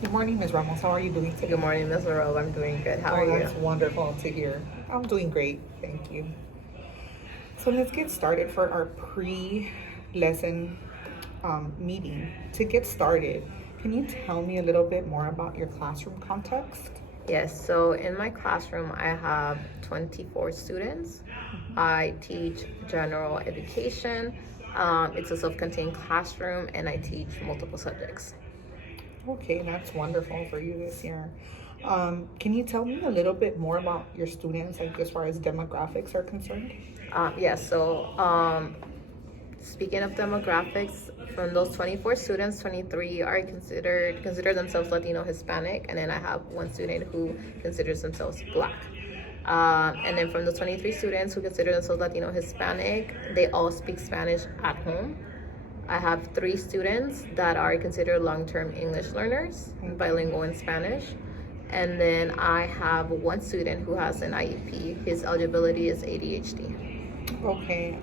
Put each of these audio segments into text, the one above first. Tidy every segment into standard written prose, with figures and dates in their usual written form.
Good morning, Ms. Ramos. How are you doing Good today? morning, Miss Monroe. I'm doing good. How are Oh, you? that's wonderful to hear. I'm doing great. Thank you. So let's get started for our pre-lesson meeting. To get started, can you tell me a little bit more about your classroom context? Yes, so in my classroom, I have 24 students. I teach general education. It's a self contained classroom, and I teach multiple subjects. Okay, that's wonderful for you this year. Can you tell me a little bit more about your students, like as far as demographics are concerned? Yes, so speaking of demographics, from those 24 students, 23 are consider themselves Latino Hispanic, and then I have one student who considers themselves Black. And then from the 23 students who consider themselves Latino Hispanic, they all speak Spanish at home. I have three students that are considered long-term English learners, bilingual in Spanish. And then I have one student who has an IEP. His eligibility is ADHD. Okay,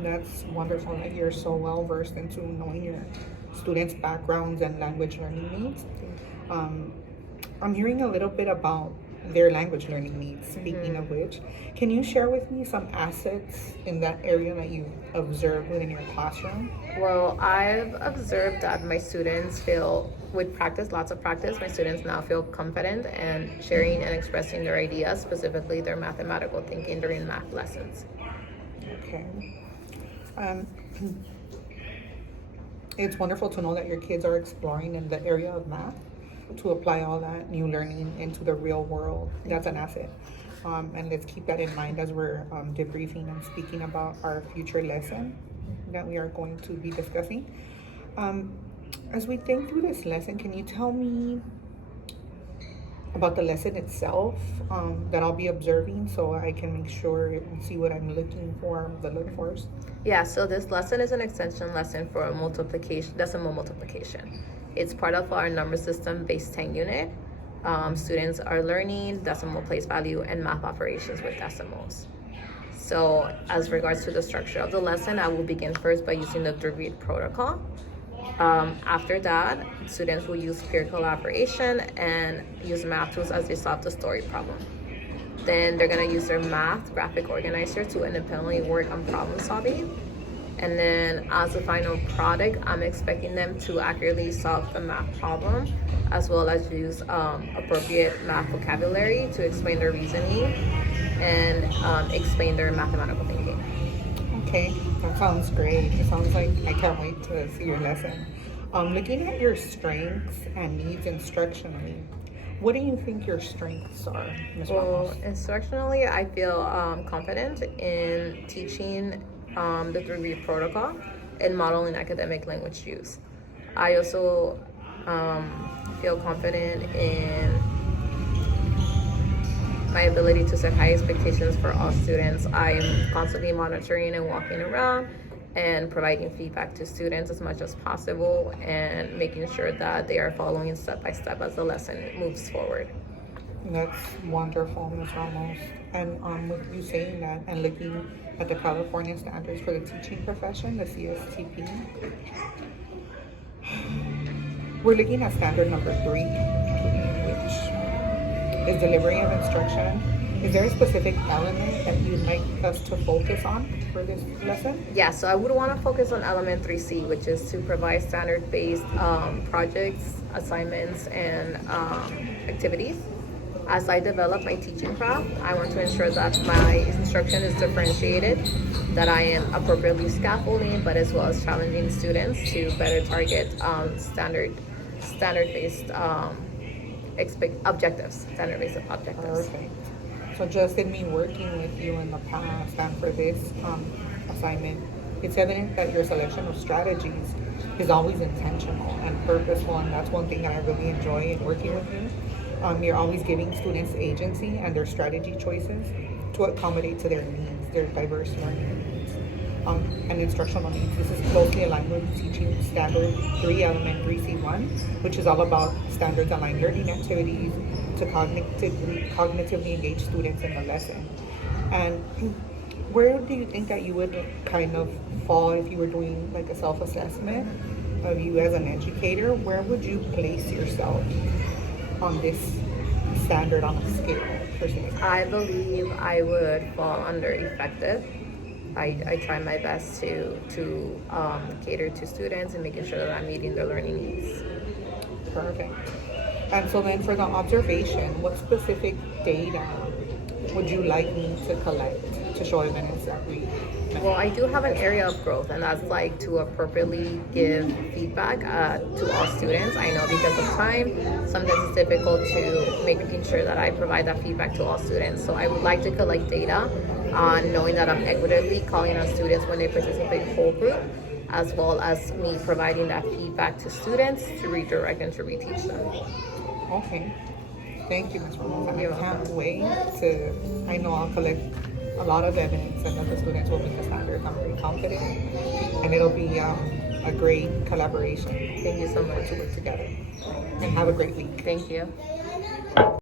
that's wonderful that you're so well versed into knowing your students' backgrounds and language learning needs. Um, I'm hearing a little bit about their language learning needs. Speaking of which, can you share with me some assets in that area that you observed within your classroom? Well, I've observed that my students feel, with practice, lots of practice, my students now feel confident and sharing and expressing their ideas, specifically their mathematical thinking during math lessons. Okay. Um, it's wonderful to know that your kids are exploring in the area of math to apply all that new learning into the real world. That's an asset. And let's keep that in mind as we're debriefing and speaking about our future lesson that we are going to be discussing. Um, as we think through this lesson, can you tell me about the lesson itself that I'll be observing so I can make sure and see what I'm looking for, the look fors? Yeah, so this lesson is an extension lesson for multiplication, decimal multiplication. It's part of our number system base 10 unit. Students are learning decimal place value and math operations with decimals. So as regards to the structure of the lesson, I will begin first by using the Degreed protocol. After that, students will use peer collaboration and use math tools as they solve the story problem. Then they're gonna use their math graphic organizer to independently work on problem solving. And then as a final product, I'm expecting them to accurately solve the math problem, as well as use appropriate math vocabulary to explain their reasoning and explain their mathematical thinking. Okay, that sounds great. It sounds like I can't wait to see your lesson. Looking at your strengths and needs instructionally, what do you think your strengths are, Ms. Well, Ramos? instructionally, I feel confident in teaching the 3B protocol and modeling academic language use. I also feel confident in my ability to set high expectations for all students. I'm constantly monitoring and walking around and providing feedback to students as much as possible and making sure that they are following step by step as the lesson moves forward. That's wonderful, Ms. Ramos. And with you saying that and looking at the California standards for the teaching profession, the CSTP, we're looking at standard number 3, which is delivery of instruction. Is there a specific element that you'd like us to focus on for this lesson? Yeah, so I would want to focus on element 3C, which is to provide standard-based projects, assignments, and activities. As I develop my teaching craft, I want to ensure that my instruction is differentiated, that I am appropriately scaffolding, but as well as challenging students to better target standard-based objectives, standard-based objectives. Perfect. So just in me working with you in the past and for this assignment, it's evident that your selection of strategies is always intentional and purposeful, and that's one thing that I really enjoy in working with you. You're always giving students agency and their strategy choices to accommodate to their needs, their diverse learning needs, and instructional needs. This is closely aligned with teaching standard 3 element 3C1, which is all about standards aligned learning activities to cognitively engage students in the lesson. And where do you think that you would kind of fall if you were doing like a self-assessment of you as an educator, where would you place yourself on this standard on a scale per se? I believe I would fall under effective. I try my best to cater to students and making sure that I'm meeting their learning needs. Perfect. And so then for the observation, what specific data would you like me to collect to show evidence that we met? Well, I do have an area of growth, and that's like to appropriately give feedback to all students. I know because of time, sometimes it's difficult to making sure that I provide that feedback to all students. So I would like to collect data on knowing that I'm equitably calling on students when they participate whole group, as well as me providing that feedback to students to redirect and to reteach them. Okay. Thank you, Ms. Ramos. And You're I can't welcome. wait to, I know I'll collect a lot of evidence and that the students will meet the standards. I'm very confident. And it'll be a great collaboration Thank you so much. to work together. And have a great week. Thank you.